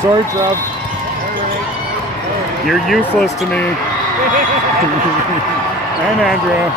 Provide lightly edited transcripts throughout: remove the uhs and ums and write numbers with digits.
Sorry, Trev. You're useless to me. And Andrea.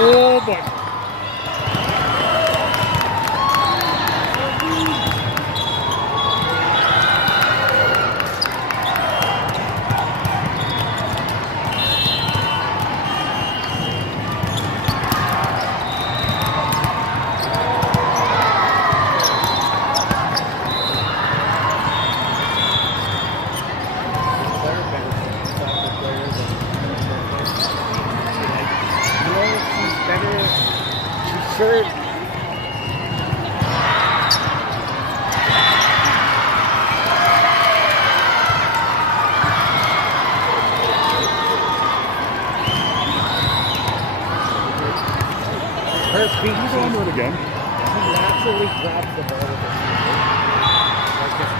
Oh, boy. Her feet, Can you go into it again? She naturally grabs the ball with her feet. Like this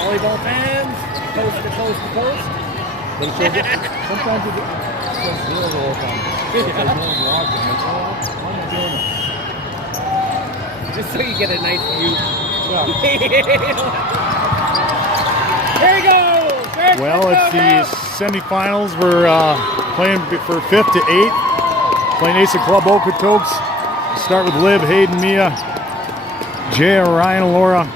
volleyball fans, coast to coast to coast. Sometimes you get zero the whole time. Just so you get a nice view. Yeah. Here he goes! Well, it's the semifinals. We're playing for 5th to 8th. Playing Ace of Club Okotoks. Start with Lib, Hayden, Mia, Jay, Ryan, Laura.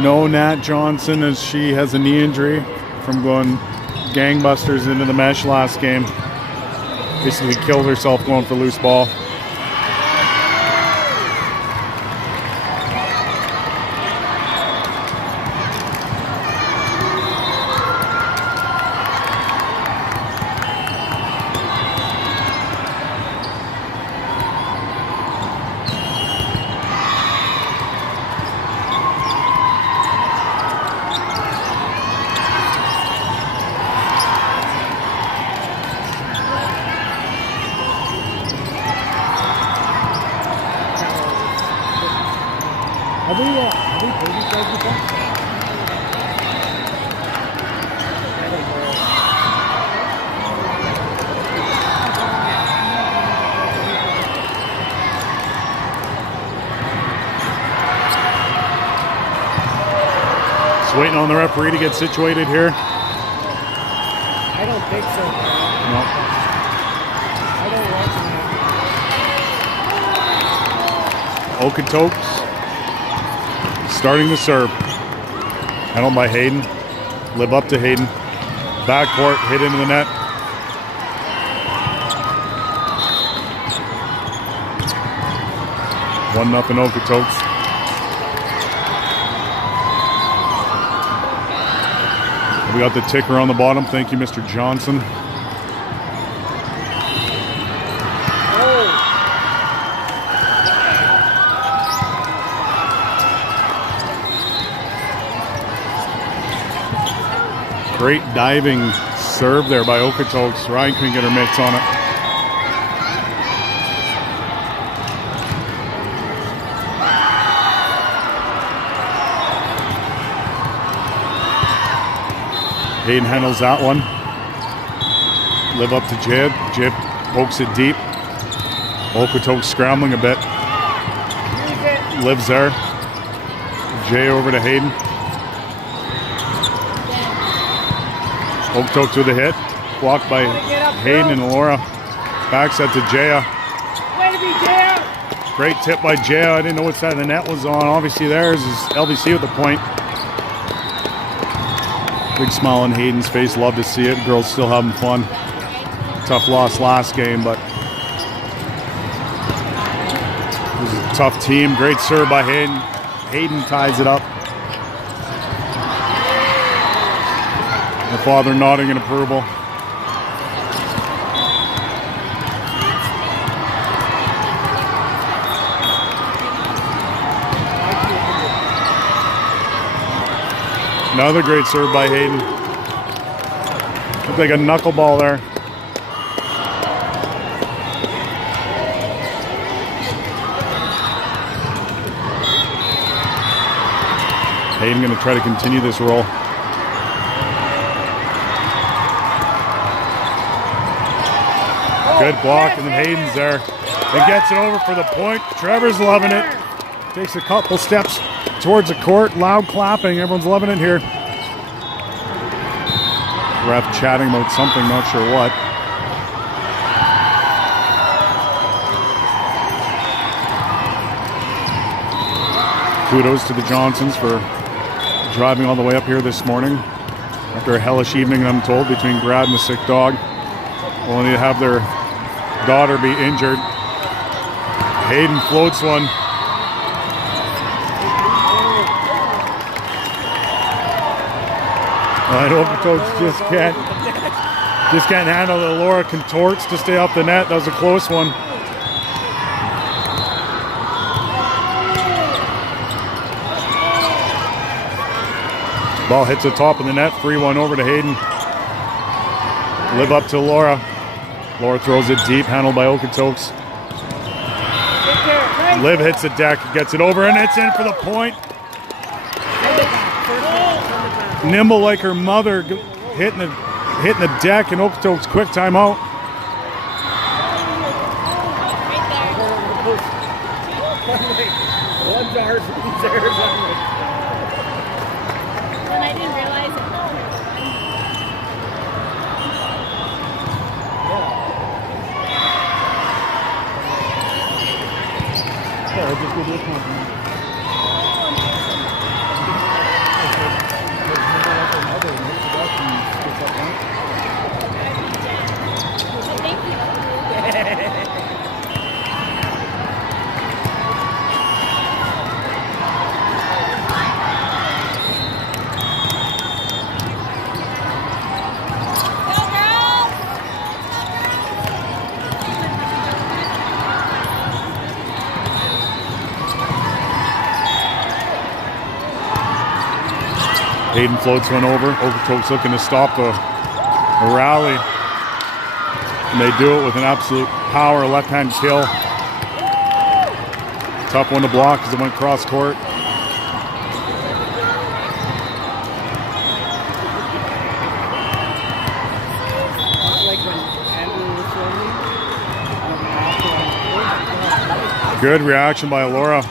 No Nat Johnson, as she has a knee injury from going gangbusters into the mesh last game. Basically killed herself going for loose ball. Have we played these guys before? Just waiting on the referee to get situated here. don't think so, man. No. I don't like that. Okotoks starting to serve. Handled by Hayden. Live up to Hayden. Backcourt, hit into the net. One nothing Okotoks. We got the ticker on the bottom. Thank you, Mr. Johnson. Great diving serve there by Okotoks. Ryan couldn't get her mitts on it. Hayden handles that one. Live up to Jib. Jib pokes it deep. Okotoks scrambling a bit. Lives there. Jay over to Hayden. Okotoks with a hit. Blocked by Hayden and Laura. Back set to Jaya. Great tip by Jaya. I didn't know what side of the net was on. Obviously theirs is LBC with the point. Big smile on Hayden's face. Love to see it. Girls still having fun. Tough loss last game, but it was a tough team. Great serve by Hayden. Hayden ties it up. The father nodding in approval. Another great serve by Hayden. Looked like a knuckleball there. Hayden going to try to continue this roll. Good block, and then Hayden's there. And gets it over for the point. Trevor's loving it. Takes a couple steps towards the court. Loud clapping. Everyone's loving it here. Ref chatting about something, not sure what. Kudos to the Johnsons for driving all the way up here this morning. After a hellish evening, I'm told, between Brad and the sick dog. Only to have their daughter be injured. Hayden floats one. I hope Okotoks just can't handle it. Laura contorts to stay up the net. That was a close one. Ball hits the top of the net. Free one over to Hayden. Live up to Laura. Laura throws it deep, handled by Okotoks. Liv hits the deck, gets it over, and it's in for the point. Nimble like her mother, hitting the deck, and Okotoks quick timeout. And I didn't realize it. Yeah, I'll just do this one. Hayden floats one over. Okotoks looking to stop a rally. And they do it with an absolute power left-hand kill. Tough one to block because it went cross court. Good reaction by Laura.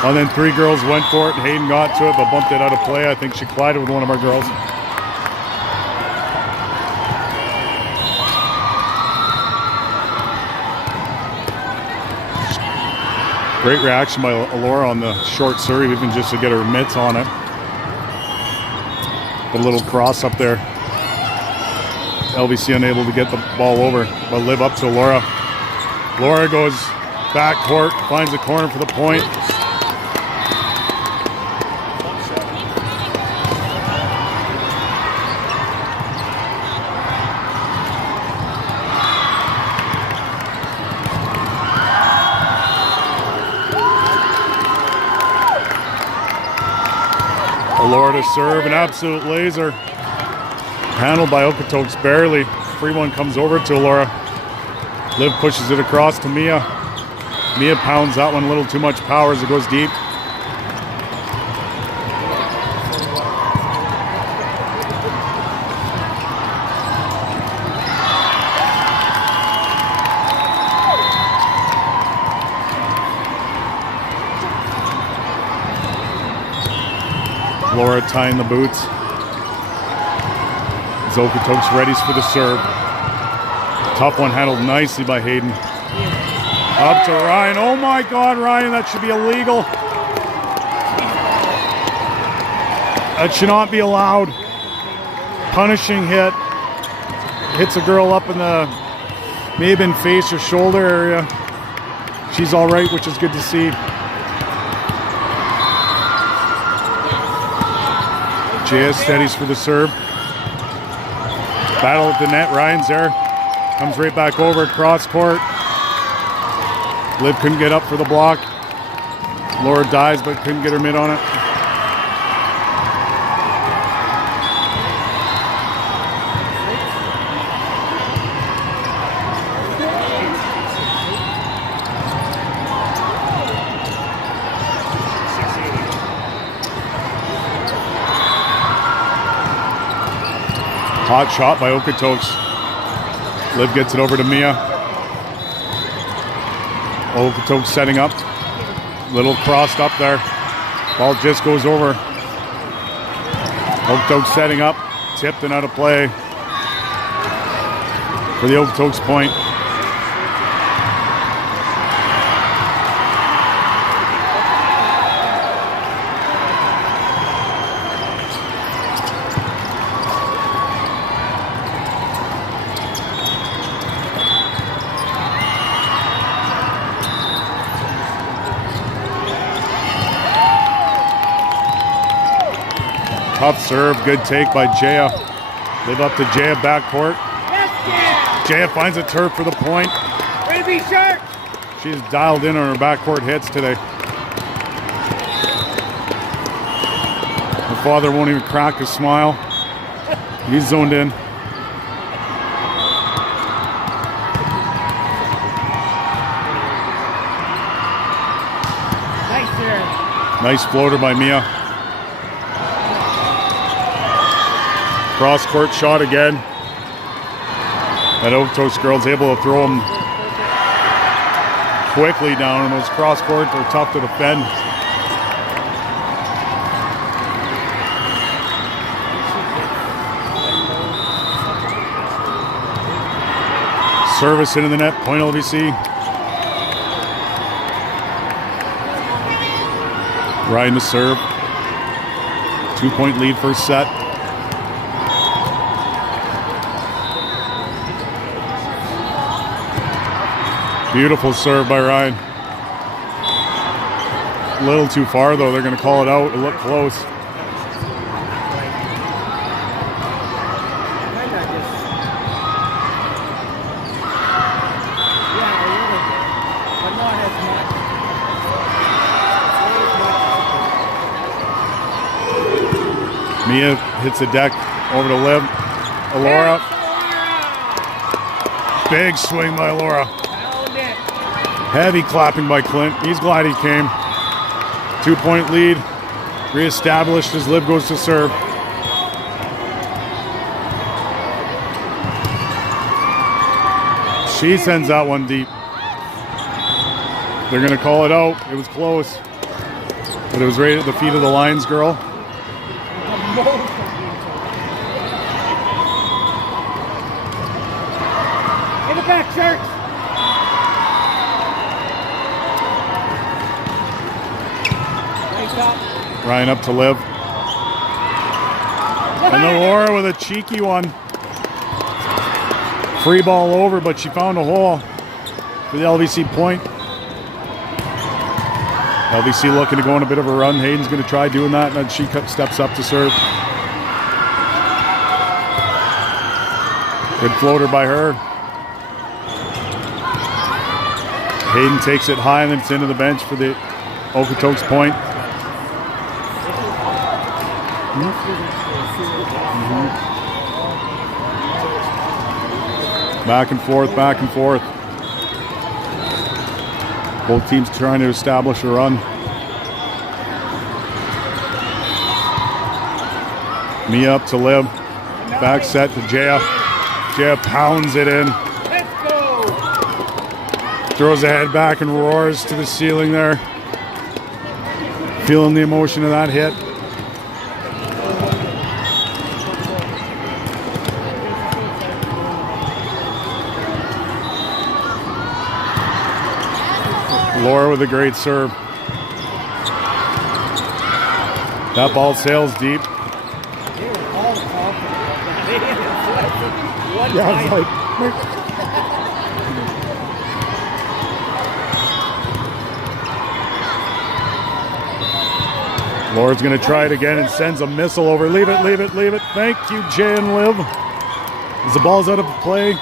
And then three girls went for it, and Hayden got to it, but bumped it out of play. I think she collided with one of our girls. Great reaction by Alora on the short serve, even just to get her mitts on it. The little cross up there. LBC unable to get the ball over, but live up to Alora. Alora goes back court, finds the corner for the point. Alora to serve, an absolute laser. Handled by Okotoks barely. Free one comes over to Alora. Liv pushes it across to Mia. Mia pounds that one a little too much power as it goes deep. Alora tying the boots. Okotoks readies for the serve. Tough one handled nicely by Hayden. Up to Ryan. Oh my God, Ryan, that should be illegal. That should not be allowed. Punishing hit. Hits a girl up in the, may have been face or shoulder area. She's all right, which is good to see. Jaya steadies for the serve. Battle at the net, Ryan's there. Comes right back over, cross court. Liv couldn't get up for the block. Laura dives, but couldn't get her mid on it. Hot shot by Okotoks. Liv gets it over to Mia. Okotoks setting up. Little crossed up there. Ball just goes over. Okotoks setting up. Tipped and out of play for the Okotoks point. Tough serve, good take by Jaya. Live up to Jaya backcourt. Jaya finds a turf for the point. Baby shark! She's dialed in on her backcourt hits today. Her father won't even crack a smile. He's zoned in. Nice serve. Nice floater by Mia. Cross court shot again. That Okotoks girl's able to throw them quickly down, and those cross courts are tough to defend. Service into the net, point LBC. Ryan to serve. 2-point lead first set. Beautiful serve by Ryan. A little too far though, they're going to call it out. It looked close. Mia hits the deck over to Liv. Alora. Big swing by Alora. Heavy clapping by Clint. He's glad he came. 2-point lead. Reestablished as Liv goes to serve. She sends that one deep. They're going to call it out. It was close. But it was right at the feet of the Lions girl. In the back, Sharks! Ryan up to Liv. And then Laura with a cheeky one. Free ball over, but she found a hole for the LVC point. LVC looking to go on a bit of a run. Hayden's going to try doing that, and then she steps up to serve. Good floater by her. Hayden takes it high, and then it's into the bench for the Okotoks point. Back and forth, back and forth. Both teams trying to establish a run. Mia up to Liv. Back set to Jaya. Jaya pounds it in. Throws the head back and roars to the ceiling there. Feeling the emotion of that hit. Laura with a great serve. That ball sails deep. Yeah, it's like... Laura's going to try it again and sends a missile over. Leave it, leave it, leave it. Thank you, Jay and Liv. As the ball's out of play.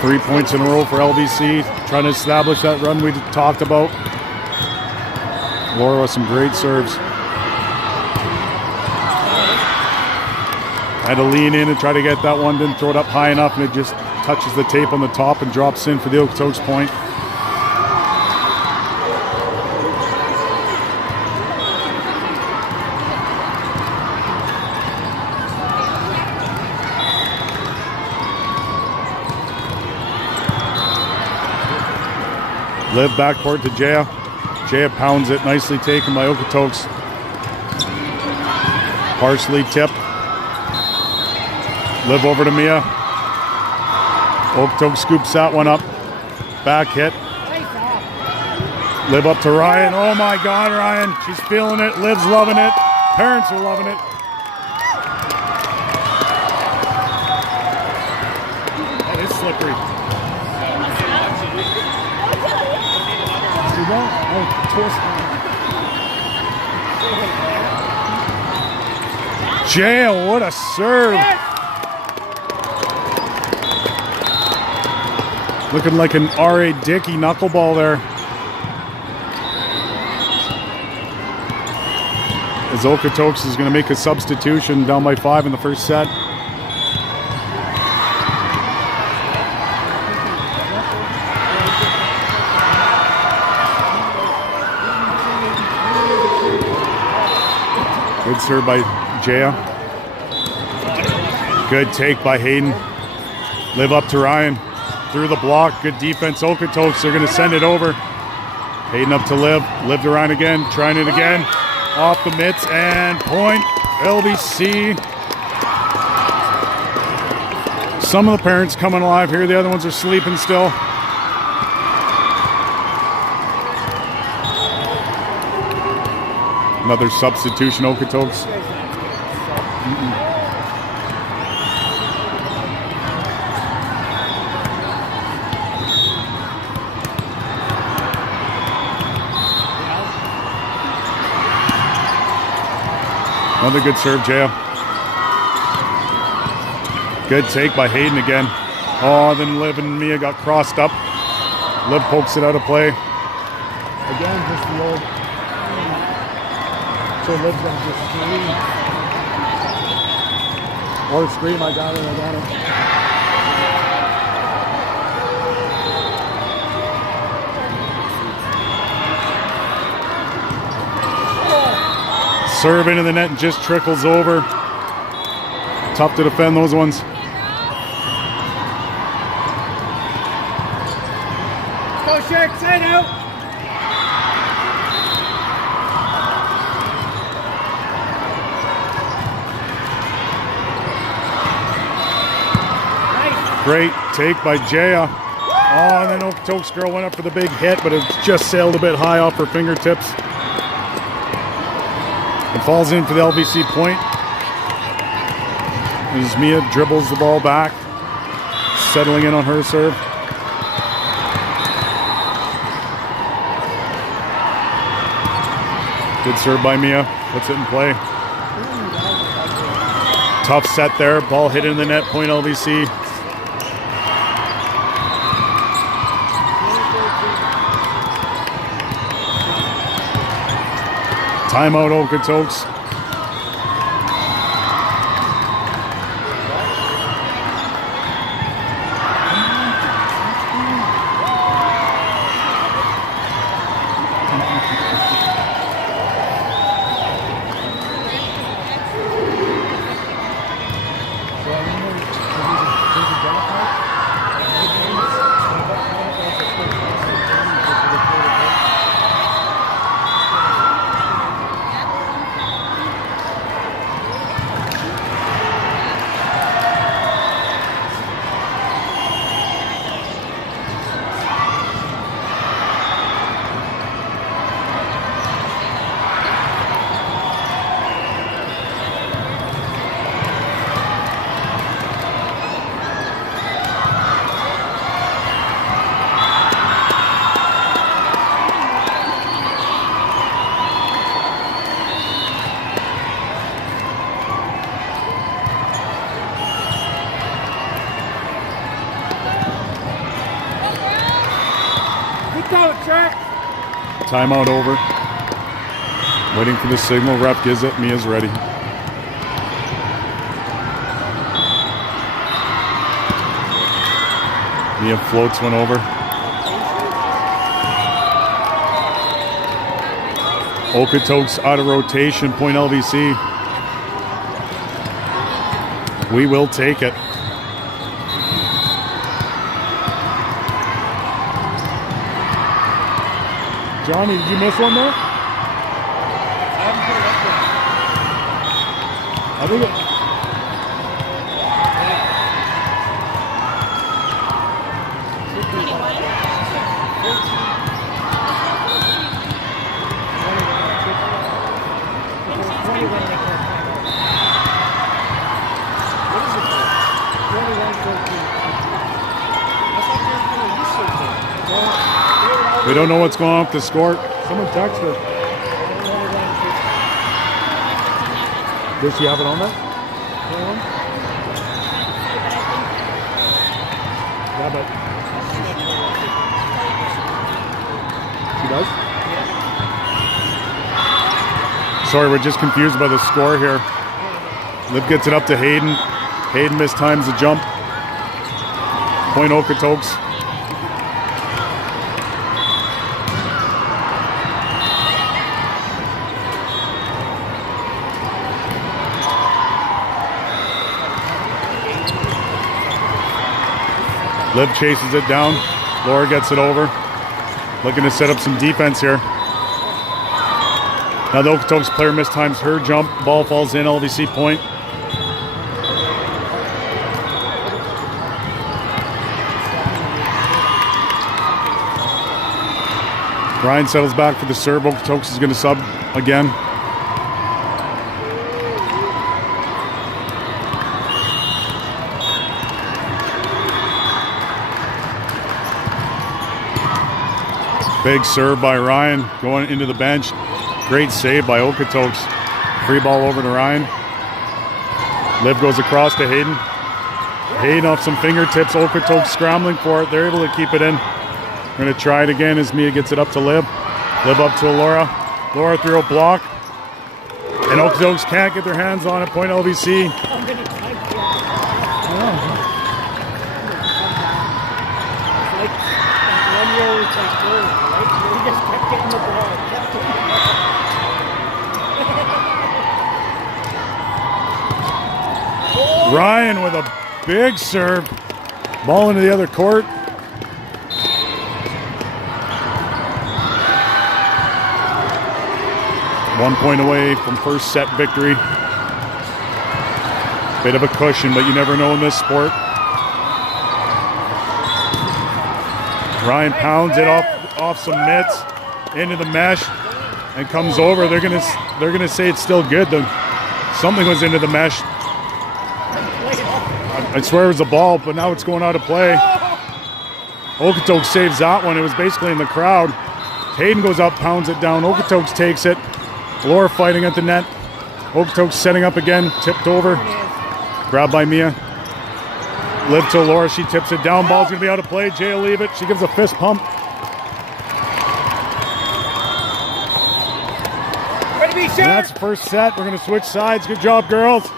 3 points in a row for LVC. Trying to establish that run we talked about. Laura with some great serves. Had to lean in and try to get that one. Didn't throw it up high enough, and it just touches the tape on the top and drops in for the Okotoks point. Liv backcourt to Jaya. Jaya pounds it. Nicely taken by Okotoks. Partially tipped. Liv over to Mia. Okotoks scoops that one up. Back hit. Liv up to Ryan. Oh my God, Ryan. She's feeling it. Liv's loving it. Parents are loving it. That is slippery. Jaya, what a serve. Looking like an R.A. Dickey knuckleball there. As Okotoks is going to make a substitution, down by 5 in the first set. Good serve by Jaya. Good take by Hayden. Liv up to Ryan. Through the block. Good defense. Okotoks are going to send it over. Hayden up to Liv. Liv to Ryan again. Trying it again. Off the mitts and point. LVC. Some of the parents coming alive here. The other ones are sleeping still. Another substitution, Okotoks. Another good serve, Jaya. Good take by Hayden again. Oh, then Liv and Mia got crossed up. Liv pokes it out of play. Again, just the old... So Liv's going to just scream. Or scream, I got it, I got it. Serve into the net and just trickles over. Tough to defend those ones. Go Sharks, side out. Great take by Jaya. Oh, and then Okotoks girl went up for the big hit, but it just sailed a bit high off her fingertips. falls in for the LVC point. As Mia dribbles the ball back, settling in on her serve. Good serve by Mia. Puts it in play. Tough set there. Ball hit in the net. Point LVC. Timeout Okotoks. Timeout over. Waiting for the signal. Ref gives it. Mia's ready. Mia floats one over. Okotoks out of rotation. Point LVC. We will take it. Johnny, did you miss one there? I think it. We don't know what's going on with the score. Someone text her. Does she have it on there? Yeah, but she does? Sorry, we're just confused by the score here. Liv gets it up to Hayden. Hayden mistimes the jump. Point Okotoks. Liv chases it down. Laura gets it over. Looking to set up some defense here. Now the Okotoks player mistimes her jump. Ball falls in, LVC point. Ryan settles back for the serve. Okotoks is going to sub again. Big serve by Ryan going into the bench. Great save by Okotoks. Free ball over to Ryan. Liv goes across to Hayden. Hayden off some fingertips. Okotoks scrambling for it. They're able to keep it in. Going to try it again as Mia gets it up to Liv. Liv up to Laura. Laura through a block. And Okotoks can't get their hands on it. Point LVC. Ryan with a big serve. Ball into the other court. One point away from first set victory. Bit of a cushion, but you never know in this sport. Ryan pounds it off some mitts into the mesh. and comes over. They're gonna say it's still good. Something was into the mesh. I swear it was a ball, but now it's going out of play. Okotoks saves that one. It was basically in the crowd. Hayden goes up, pounds it down. Okotoks takes it. Laura fighting at the net. Okotoks setting up again, tipped over. Grabbed by Mia. Live to Laura, she tips it down. Ball's gonna be out of play. Jay will leave it. She gives a fist pump. Ready to be And shot. that's the first set. We're gonna switch sides. Good job, girls.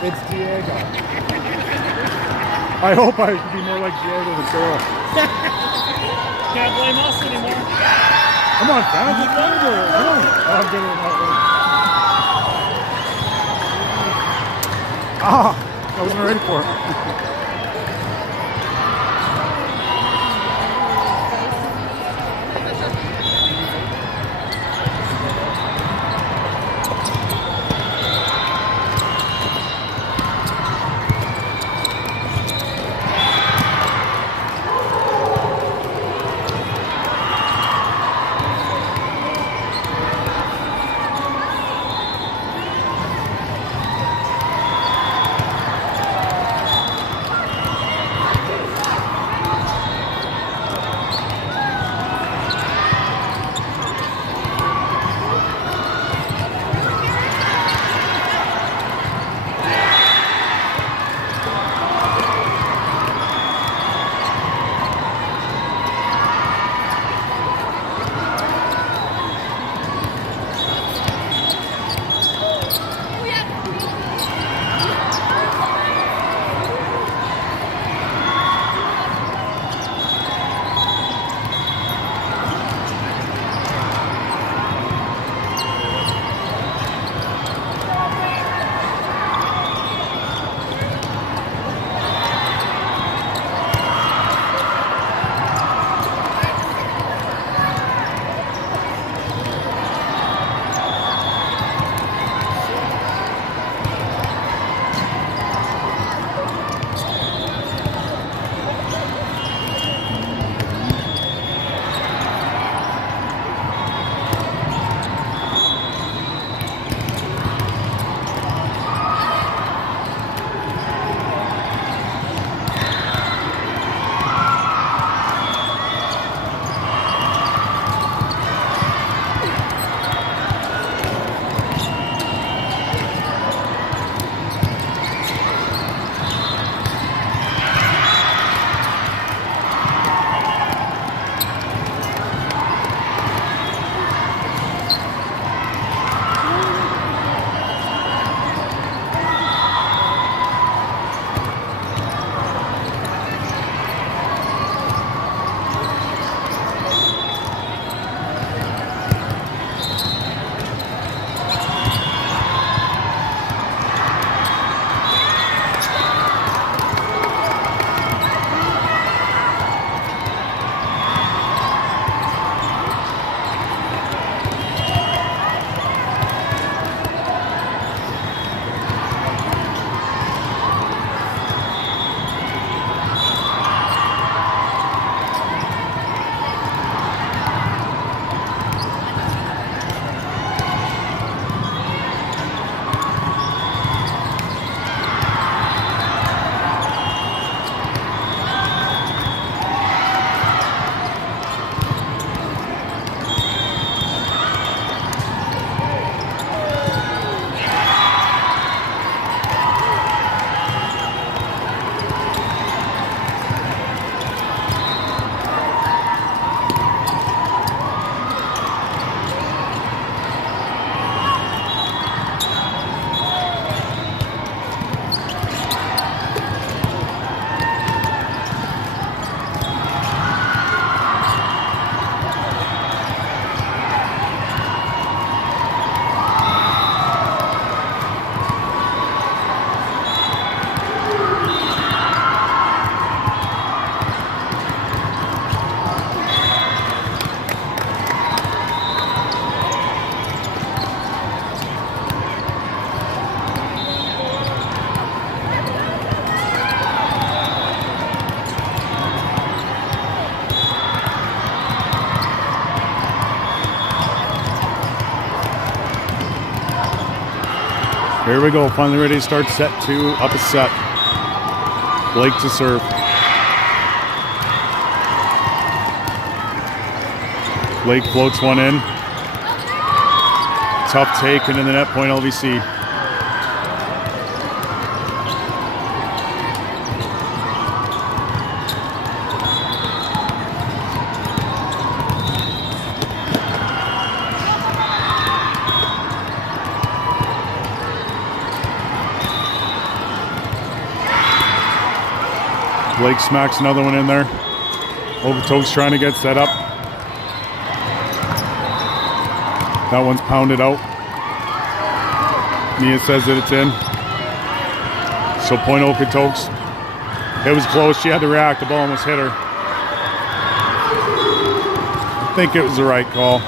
It's Diego. I hope I can be more like Diego than Dora. Can't blame us anymore. Come on, fans. It's over. Come on. Oh, I'm good with that one. I wasn't ready for it. Here we go. Finally ready to start set 2. Up a set. Blake to serve. Blake floats one in. Tough take into the net point, LVC. Blake smacks another one in there. Okotoks trying to get set up. That one's pounded out. Nia says that it's in. So point Okotoks. It was close. She had to react. The ball almost hit her. I think it was the right call.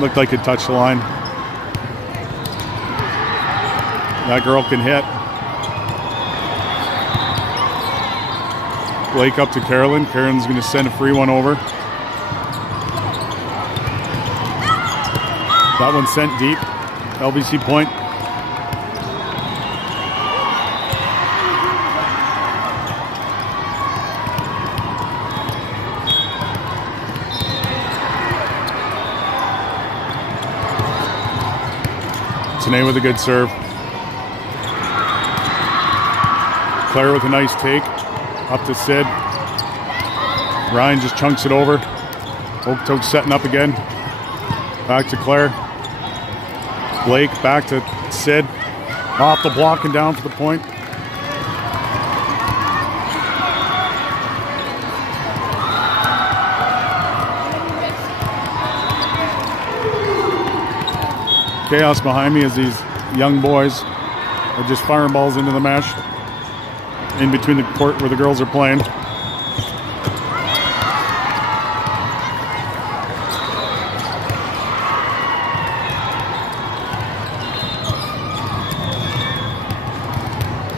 Looked like it touched the line. That girl can hit. Blake up to Carolyn. Carolyn's going to send a free one over. That one sent deep. LBC point. Tanae with a good serve. Claire with a nice take. Up to Sid. Ryan just chunks it over. Okotoks setting up again. Back to Claire. Blake back to Sid. Off the block and down for the point. Chaos behind me as these young boys are just firing balls into the mesh. In between the court where the girls are playing.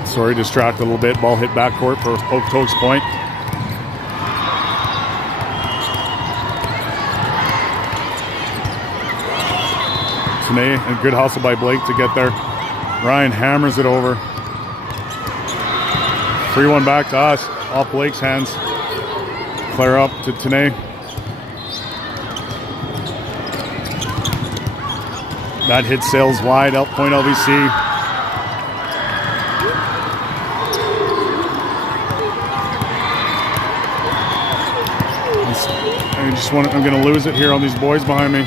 Sorry, distracted a little bit. Ball hit backcourt for Okotoks point. Tanae, and good hustle by Blake to get there. Ryan hammers it over. 3-1 back to us, off Blake's hands. Claire up to Tanae. That hit sails wide, out point LVC. I'm going to lose it here on these boys behind me.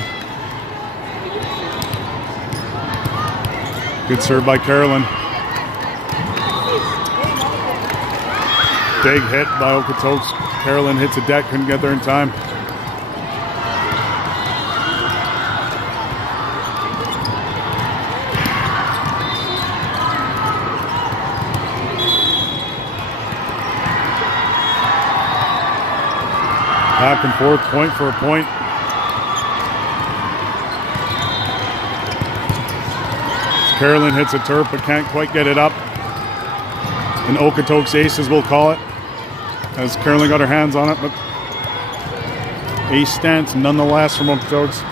Good serve by Carolyn. Big hit by Okotoks. Carolyn hits a deck, couldn't get there in time. Back and forth, point for a point. Carolyn hits a turf but can't quite get it up. And Okotoks aces, we'll call it. As Carolyn got her hands on it, but ace stance nonetheless from Okotoks.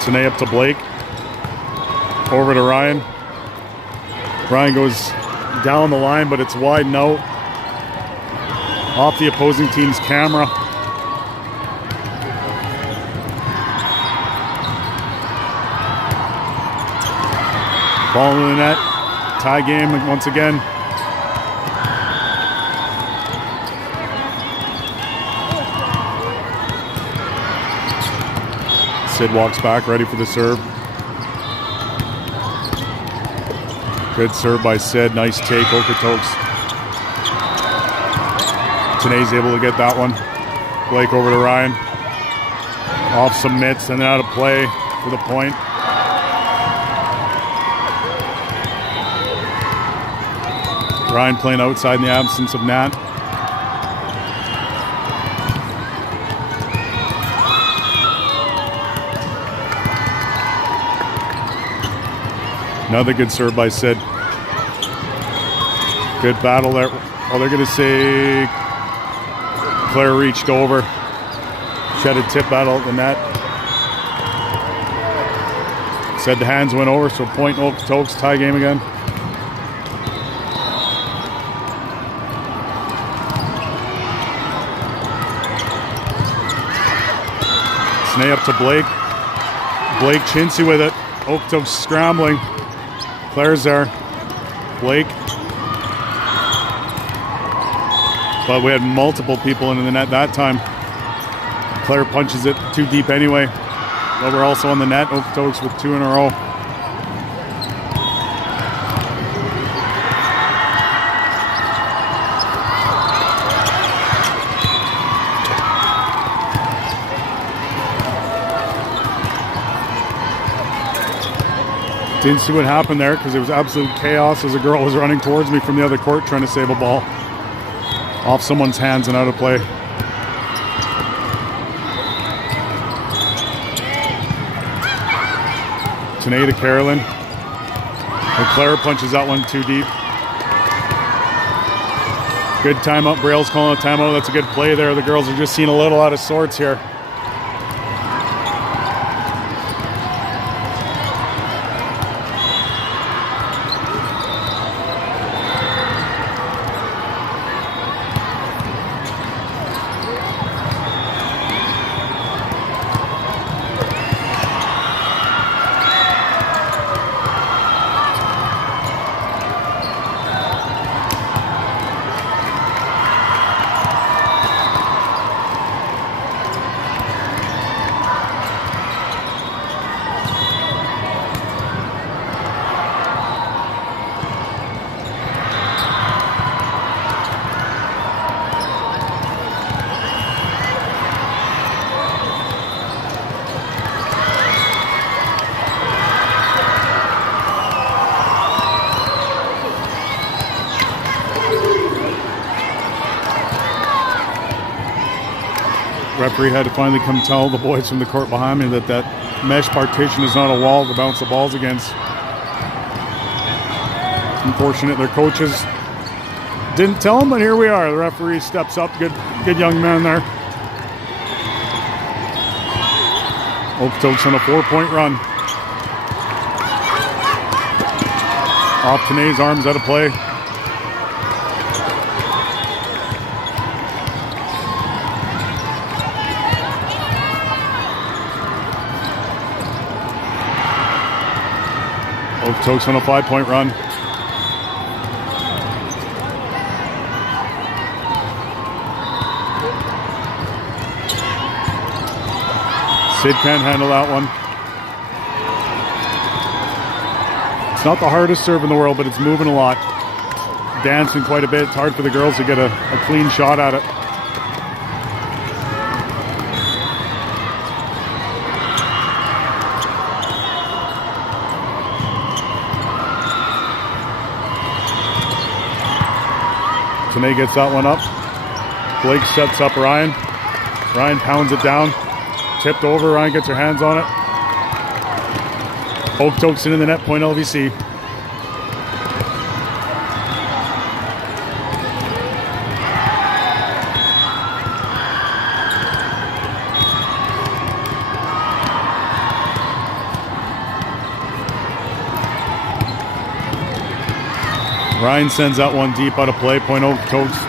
Tanae up to Blake. Over to Ryan. Ryan goes down the line, but it's wide and out. Off the opposing team's camera. Ball in the net. Tie game once again. Sid walks back, ready for the serve. Good serve by Sid. Nice take, Okotoks. Tanae's able to get that one. Blake over to Ryan. Off some mitts and then out of play for the point. Ryan playing outside in the absence of Nat. Another good serve by Sid. Good battle there. Oh, they're going to say Claire reached over. She had a tip battle at the net. Said the hands went over, so point Okotoks, tie game again. Snay up to Blake. Blake chintzy with it. Okotoks scrambling. Claire's there. Blake. But we had multiple people in the net that time. Claire punches it too deep anyway. But we're also on the net. Okotoks with 2 in a row. Didn't see what happened there because it was absolute chaos as a girl was running towards me from the other court trying to save a ball off someone's hands and out of play. Tanae to Carolyn. And Claire punches that one too deep. Good timeout. Braille's calling a timeout. That's a good play there. The girls are just seeing a little out of sorts here. Referee had to finally come tell the boys from the court behind me that that mesh partition is not a wall to bounce the balls against. It's unfortunate their coaches didn't tell them, but here we are. The referee steps up. Good young man there. Okotoks on a 4-point run. Off Tanae's arms out of play. Okotoks on a 5-point run. Sid can't handle that one. It's not the hardest serve in the world, but it's moving a lot. Dancing quite a bit. It's hard for the girls to get a clean shot at it. Tanae gets that one up. Blake sets up Ryan. Ryan pounds it down. Tipped over. Ryan gets her hands on it. Okotoks in the net. Point LVC. Ryan sends that one deep out of play. Point Okotoks.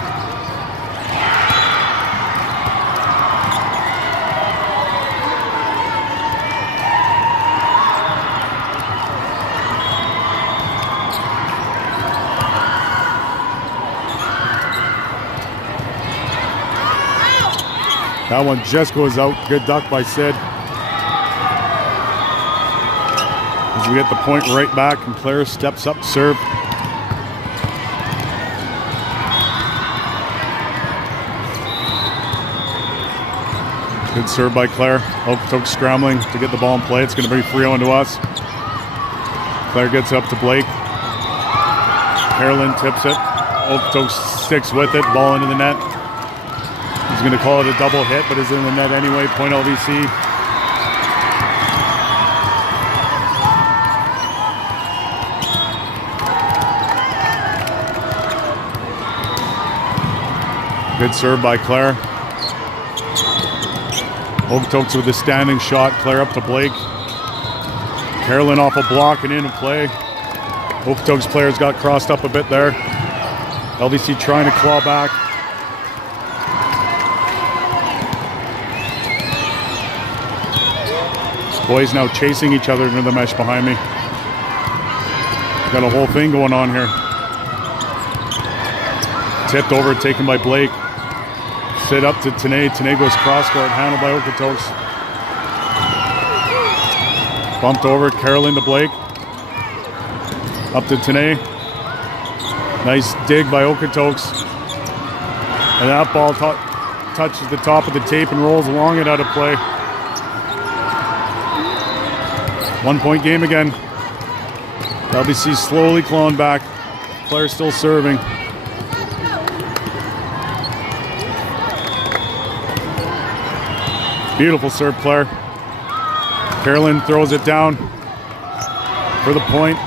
That one just goes out. Good duck by Sid. As we get the point right back, and Claire steps up to serve. Good serve by Claire. Okotoks scrambling to get the ball in play. It's going to be free on to us. Claire gets up to Blake. Carolyn tips it. Okotoks sticks with it. Ball into the net. He's going to call it a double hit, but is in the net anyway. Point LVC. Good serve by Claire. Okotoks with a standing shot. Claire up to Blake. Carolyn off a block and into play. Okotoks players got crossed up a bit there. LVC trying to claw back. These boys now chasing each other into the mesh behind me. Got a whole thing going on here. Tipped over, taken by Blake. Sit up to Tanae. Tanae goes cross court, handled by Okotoks. Bumped over, Carolyn to Blake. Up to Tanae. Nice dig by Okotoks. And that ball touches the top of the tape and rolls along it out of play. 1 point game again. LBC slowly clawing back. Player still serving. Beautiful serve, Claire. Carolyn throws it down for the point.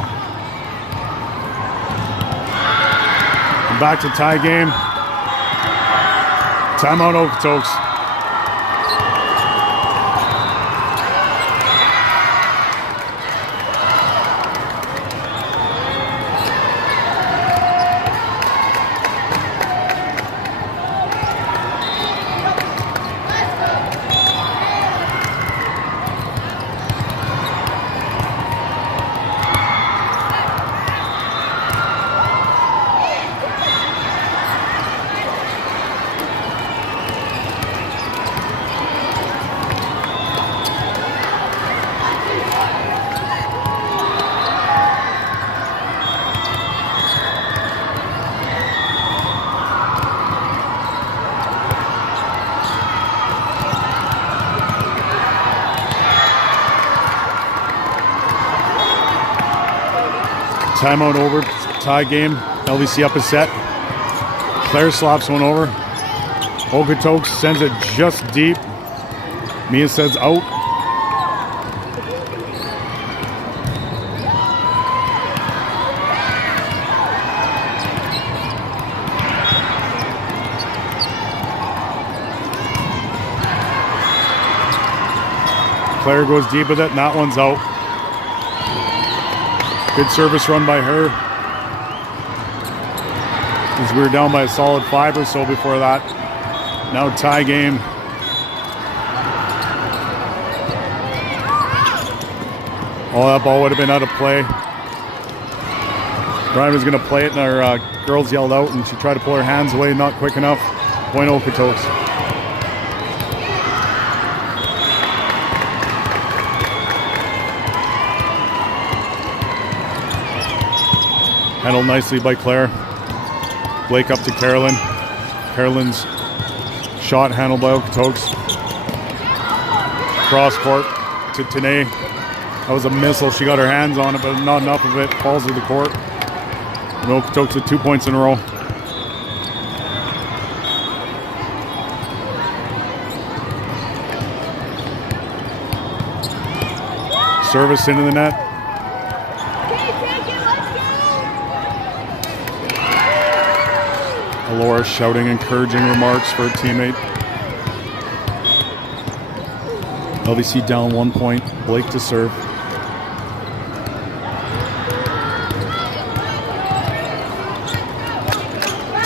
And back to tie game. Timeout Okotoks. Timeout over, tie game. LVC up a set. Claire slaps one over. Okotoks sends it just deep. Mia says out. Claire goes deep with it, and that one's out. Good service run by her. As we were down by a solid 5 or so before that. Now tie game. Oh, that ball would have been out of play. Brian was going to play it, and our girls yelled out, and she tried to pull her hands away, not quick enough. Point Okotoks. Handled nicely by Claire. Blake up to Carolyn. Carolyn's shot handled by Okotoks. Cross court to Tanae. That was a missile. She got her hands on it, but not enough of it. Falls to the court. And Okotoks with 2 points in a row. Service into the net. Laura shouting encouraging remarks for her teammate. LVC down 1 point. Blake to serve.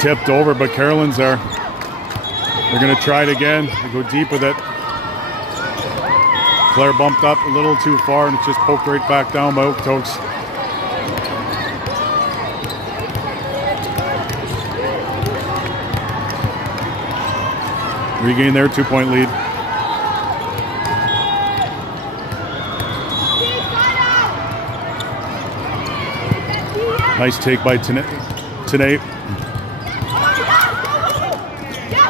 Tipped over, but Carolyn's there. They're going to try it again. They go deep with it. Claire bumped up a little too far, and it just poked right back down by Okotoks. Regain their 2 point lead. Nice take by Tanae.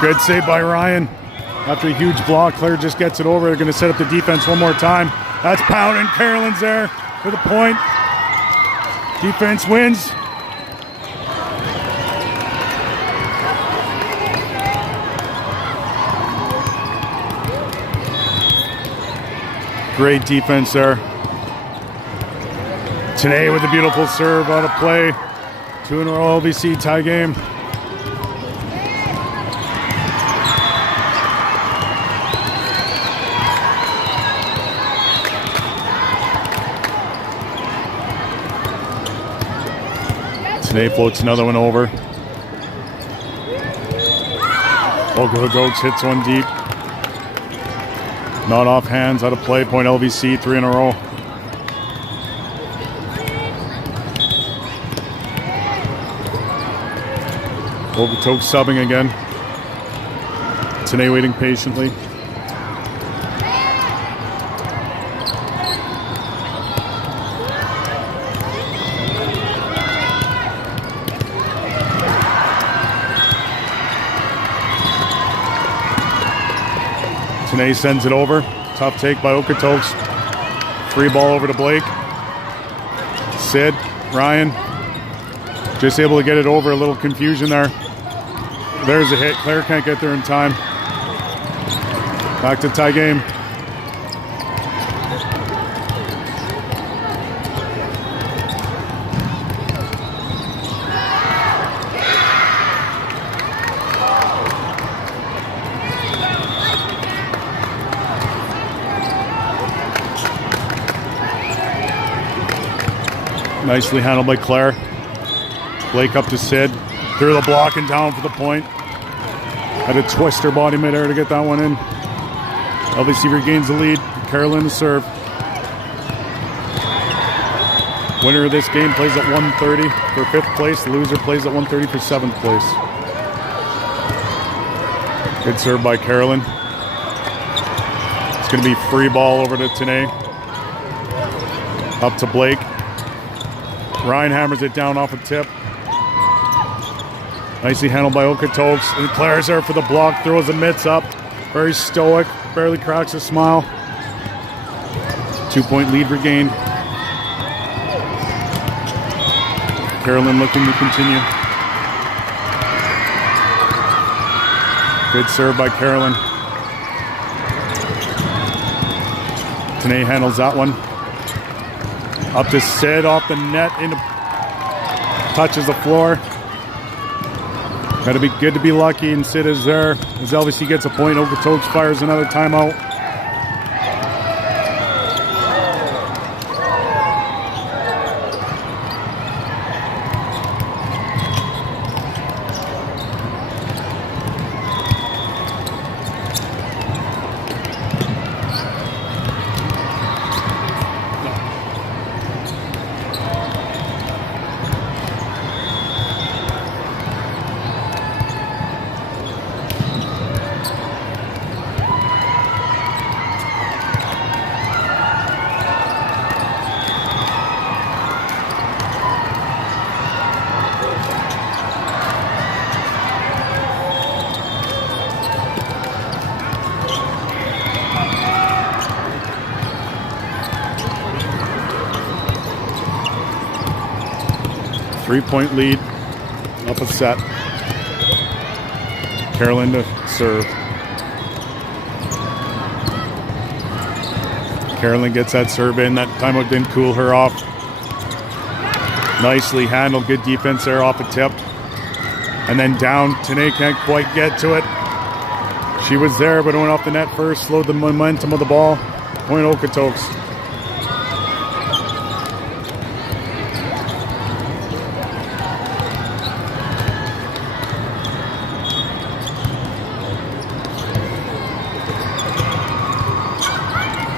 Good save by Ryan. After a huge block, Claire just gets it over. They're going to set up the defense one more time. That's Pound, and Carolyn's there for the point. Defense wins. Great defense there. Tanae with a beautiful serve out of play. 2 in a row LVC tie game. Today floats another one over. Okotoks hits one deep. Not off hands, out of play. Point LVC, 3 in a row. Okotoks subbing again. Today waiting patiently. Tanae sends it over. Tough take by Okotoks. Free ball over to Blake. Sid, Ryan, just able to get it over. A little confusion there. There's a hit. Claire can't get there in time. Back to tie game. Nicely handled by Claire. Blake up to Sid. Through the block and down for the point. Had to twist her body midair to get that one in. LVC regains the lead. Carolyn to serve. Winner of this game plays at 130 for 5th place. The loser plays at 130 for 7th place. Good serve by Carolyn. It's going to be free ball over to Tanae. Up to Blake. Ryan hammers it down off a tip. Nicely handled by Okotoks. And Claire's there for the block. Throws the mitts up. Very stoic. Barely cracks a smile. 2-point lead regained. Carolyn looking to continue. Good serve by Carolyn. Tanae handles that one. Up to Sid off the net. Touches the floor. Got to be good to be lucky, and Sid is there. As LVC gets a point, Okotoks fires another timeout. Three-point lead, up a set. Carolyn to serve. Carolyn gets that serve in. That timeout didn't cool her off. Nicely handled. Good defense there off a tip. And then down. Tanae can't quite get to it. She was there, but it went off the net first. Slowed the momentum of the ball. Point Okotoks.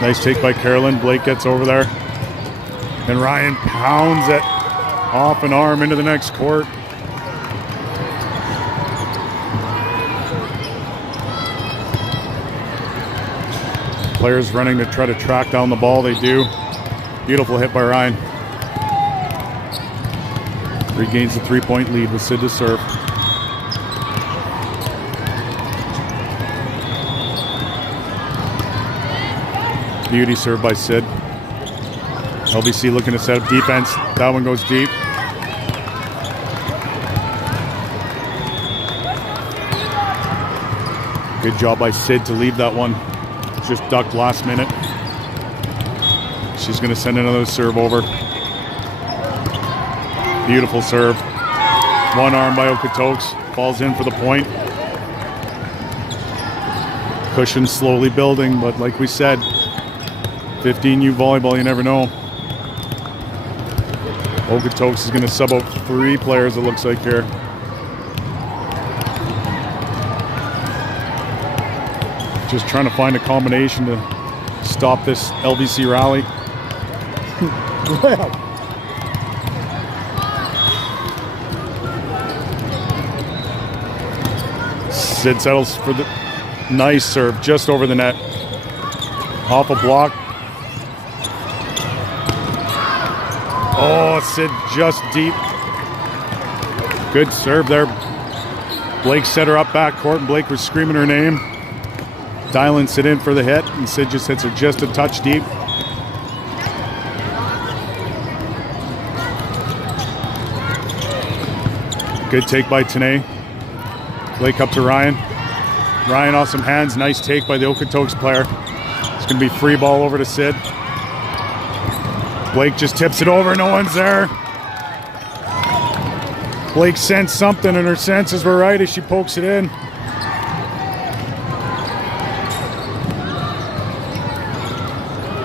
Nice take by Carolyn. Blake gets over there. And Ryan pounds it off an arm into the next court. Players running to try to track down the ball. They do. Beautiful hit by Ryan. Regains the 3-point lead with Sid to serve. Beauty serve by Sid. LVC looking to set up defense. That one goes deep. Good job by Sid to leave that one. Just ducked last minute. She's going to send another serve over. Beautiful serve. One arm by Okotoks. Falls in for the point. Cushion slowly building, but like we said, 15U volleyball, you never know. Okotoks is going to sub out 3 players, it looks like here. Just trying to find a combination to stop this LVC rally. Sid settles for the nice serve just over the net. Off a block. Oh, Sid just deep. Good serve there. Blake set her up backcourt, and Blake was screaming her name. Dialing Sid in for the hit, and Sid just hits her just a touch deep. Good take by Tanae. Blake up to Ryan. Ryan off some hands. Nice take by the Okotoks player. It's going to be free ball over to Sid. Blake just tips it over. No one's there. Blake sensed something, and her senses were right as she pokes it in.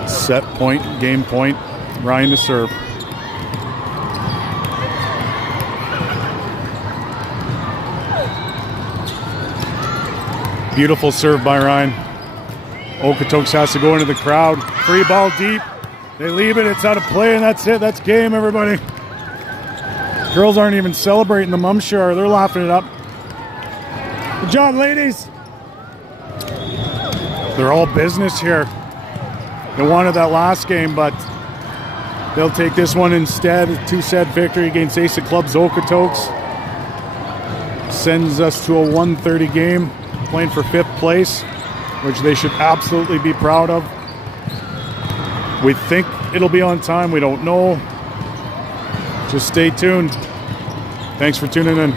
Set point, game point. Ryan to serve. Beautiful serve by Ryan. Okotoks has to go into the crowd. Free ball deep. They leave it. It's out of play, and that's it. That's game, everybody. Girls aren't even celebrating. The mums sure are. They're laughing it up. Good job, ladies. They're all business here. They wanted that last game, but they'll take this one instead. A 2-set victory against Ace of Clubs Okotoks. Sends us to a 1:30 game, playing for 5th place, which they should absolutely be proud of. We think it'll be on time. We don't know. Just stay tuned. Thanks for tuning in.